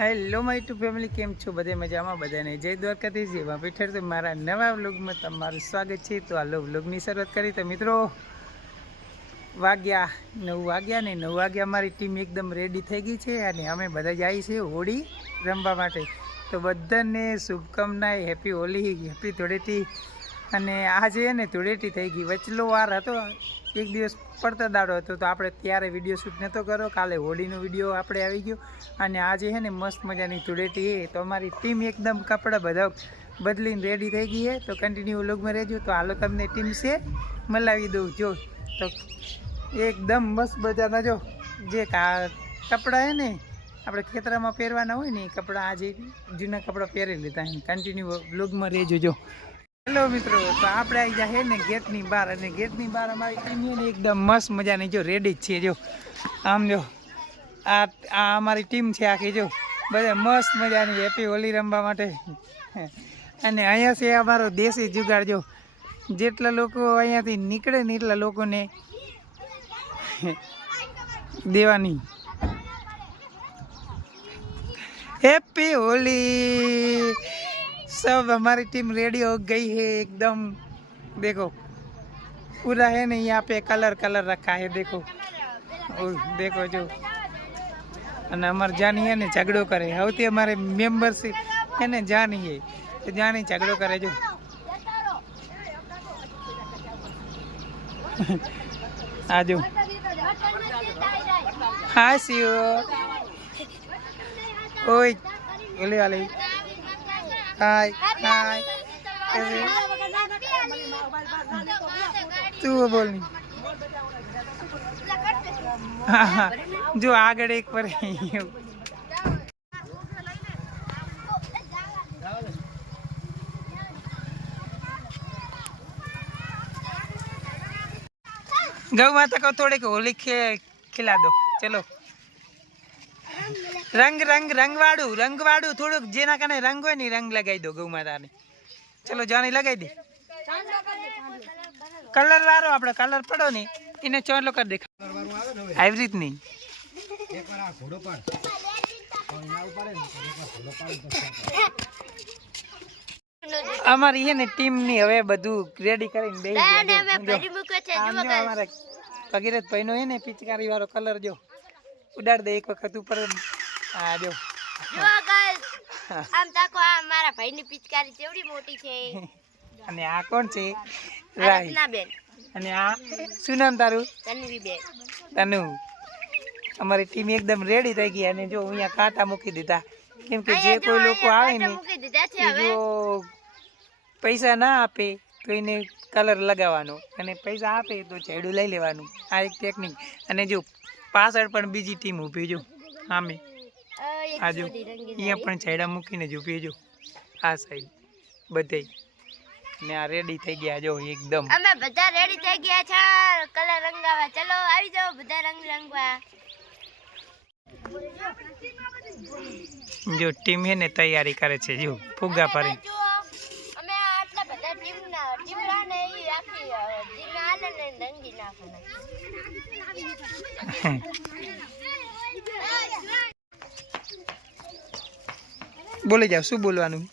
Hello my two family, કેમ છો? બધે મજામાં? બધાને જય દ્વારકાધીશ, જય મા પીઠર. તો મારા નવા વ્લોગમાં તમારું સ્વાગત છે. તો હાલો વ્લોગની શરૂઆત કરી. તો મિત્રો વાગ્યા 9 ને 9 વાગ્યા અમારી ટીમ એકદમ રેડી થઈ ગઈ છે અને અમે બધા જઈએ છીએ હોળી રમવા માટે. તો બધાને શુભકામના, હેપી હોલી, હેપી ધૂળેટી. અને આજે ને ધૂળેટી થઈ ગઈ, વચલો વાર હતો, એક દિવસ પડતા દાડો હતો, તો આપણે ત્યારે વિડીયો શૂટ નહોતો કર્યો. કાલે હોળીનો વિડીયો આપણે આવી ગયો અને આજે છે ને મસ્ત મજાની ધૂળેટી છે. તો અમારી ટીમ એકદમ કપડાં બધા બદલીને રેડી થઈ ગઈ છે. તો કન્ટિન્યુ વ્લોગમાં રહેજો. તો હાલો તમને ટીમ છે મલાવી દઉં. જો તો એકદમ મસ્ત મજાના જો જે કપડાં છે ને આપણે ખેતરામાં પહેરવાના હોય ને એ કપડાં આજે જૂના કપડાં પહેરી લીધા. કન્ટિન્યુ વ્લોગમાં રહેજો. જો હેલો મિત્રો, તો આપણે આવી જાય ને ગેટની બહાર, અને ગેટની બહાર અમારી ટીમ ને એકદમ મસ્ત મજાની જો રેડી જ છે. જો આમ જો આ અમારી ટીમ છે આખી, જો બધા મસ્ત મજાની હેપી હોલી રમવા માટે. અને અહીંયા છે અમારો દેશી જુગાડ. જો જેટલા લોકો અહીંયાથી નીકળે ને એટલા લોકોને દેવાની हैप्पी होली। सब हमारी टीम रेडी हो गई है एकदम। देखो पूरा है ना यहाँ पे कलर रखा है। देखो देखो जो અને અમારે જાની है ને ઝઘડો કરે. હવે અમારે મેમ્બરશીપ है ને જાની है, તો જાની ઝઘડો કરે. જો આજો હા સીઓ ओए ओले वाले हाय हाय तू बोलनी हाँ जो आगे एक पर गौ माता को थोड़े को होली खिला दो. चलो रंग रंग रंगवाड़ू थोड़ुं जेना कने रंग होय ने रंग लगाई दो गौ माता ने. चलो जानी लगाई दे. कलर वारो आपणे कलर पड़ो ने इने चोलो कर दे. આવી રીત નહીં એકવાર આ ઘોડો પાડ કોઈના ઉપર ને ઘોડો પાડ. અમારી હે ને ટીમ ની હવે બધું રેડી કરીને બેહી ગયા. ને મે ભરી મૂક્યો છે. જો અમારા ભગીરથ ભાઈનો હે ને પિચકારી વાળો કલર જો ઉડાડ દે એક વખત ઉપર. આ જો જો ગાઈસ આમ તાકો આ મારા ભાઈની પિચકારી કેવડી મોટી છે. અને આ કોણ છે? રત્ના બેન. અને આ શું નામ તારું? તન્વી બેન. તનુ. અમારી ટીમ એકદમ રેડી થઈ ગઈ. અને જો અહીંયા કાંટા મૂકી દીધા, કેમ કે જે કોઈ લોકો આવે ને જો પૈસા ના આપે તો એને કલર લગાવવાનો, અને પૈસા આપે તો છેડું લઈ લેવાનું. આ એક ટેકનિક. અને જો પાછળ પણ બીજી ટીમ ઊભી. જો સામે આ જો અહીંયા પણ છેડા મૂકીને જ ઊભી. જો આ સાઈડ બધે. ને આ રેડી થઈ ગયા. જો એકદમ અમે બધા રેડી થઈ ગયા છે કલર રંગાવા. ચલો આવી જાઓ બધા રંગ રંગવા. જો ટીમ હે ને તૈયારી કરે છે. જો ફુગ્ગા ભરી અમે આટલા બધા ટીમ ને એ આખી જીના આલે ને રંગી નાખવાના. બોલી જાવ શું બોલવાનું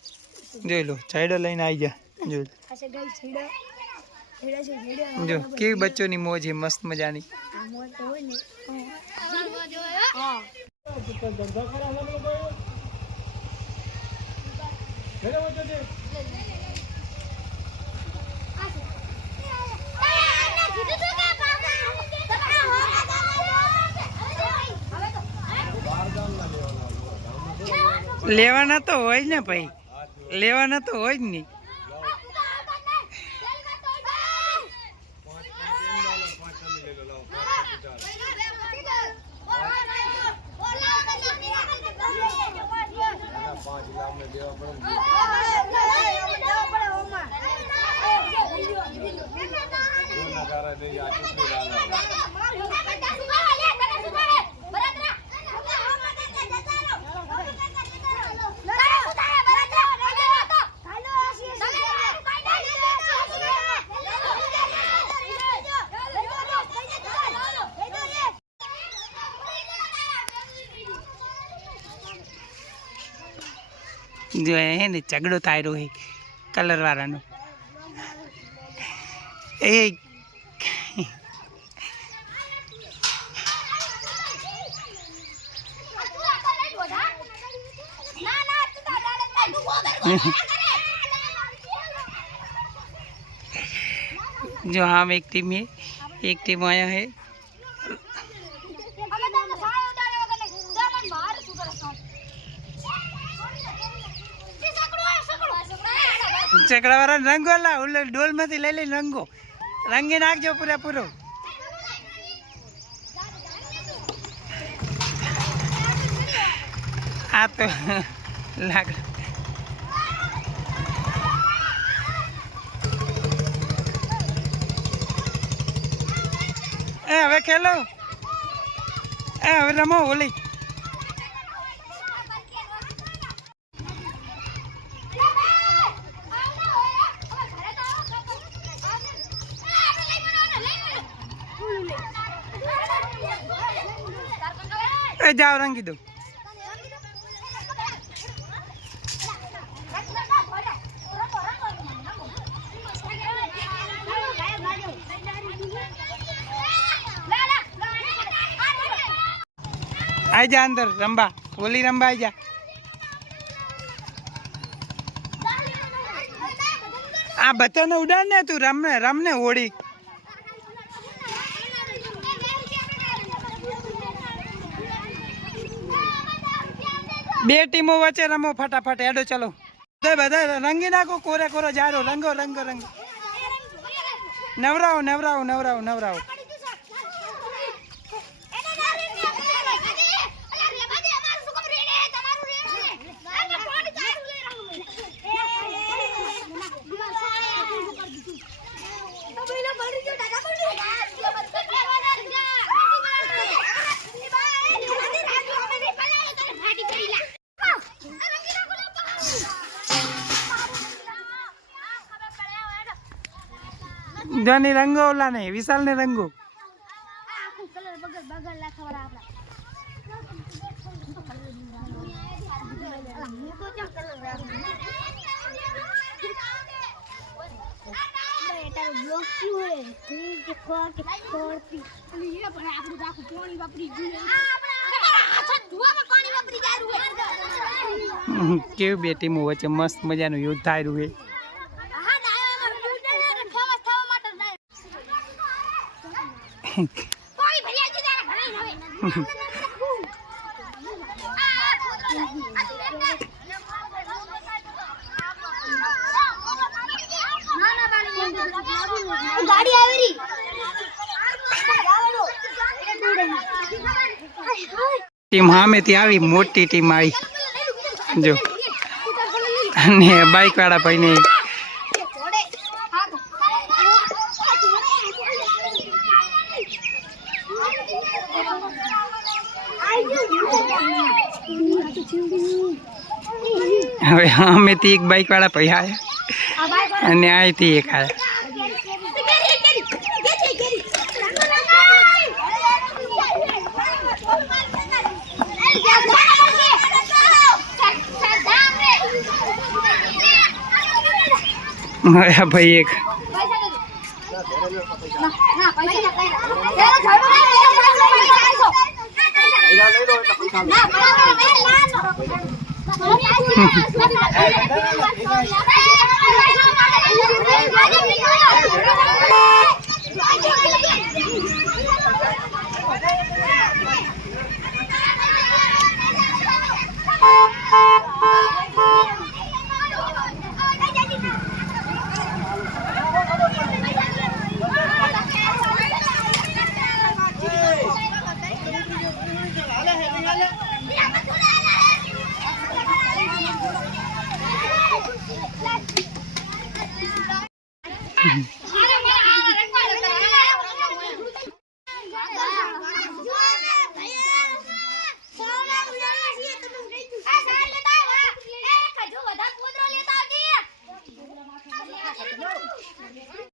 જોઈ લો. છાયડો લઈને આવી જા. જો કેવી બચ્ચોની મોજ છે મસ્ત મજાની. લેવાના તો હોય ને ભાઈ, લેવાના તો હોય જ નહીં. જો હે ને ઝઘડો થાય રહ્યો હે કલર વાળાનો એ जो हम एक टीम है, एक टीम आया है। चकड़ा वाला रंगो ला डोल में ले ले रंगो रंगे नाख जो पूरा पूरो आ तो लाग હવે ખેલો હવે રમો હોલી जाओ रंगी दो आई जा अंदर रंबा होली रंबा आई जा आ बच्चा ने उड़ान ने तू रमने होड़ी बे टीमों वच्चे रमो फटाफट हेडो चलो बधा रंगी नाखो कोरे कोरो जारो रंगो रंगो रंगो नवराओ नवराओ नवराओ नवराओ जानी रंगो ओला नहीं विशाल ने रंगो केवी बे टीमो वच्चे मस्त मजानुं युद्ध थाई रह्युं छे टीम हामे थी आवी मोटी टीम आई जो ने बाइक वाला भाई ने હવે અમે થી એક બાઈક વાળા ભાઈ આયા અને આઈ થી એક આયા भाई एक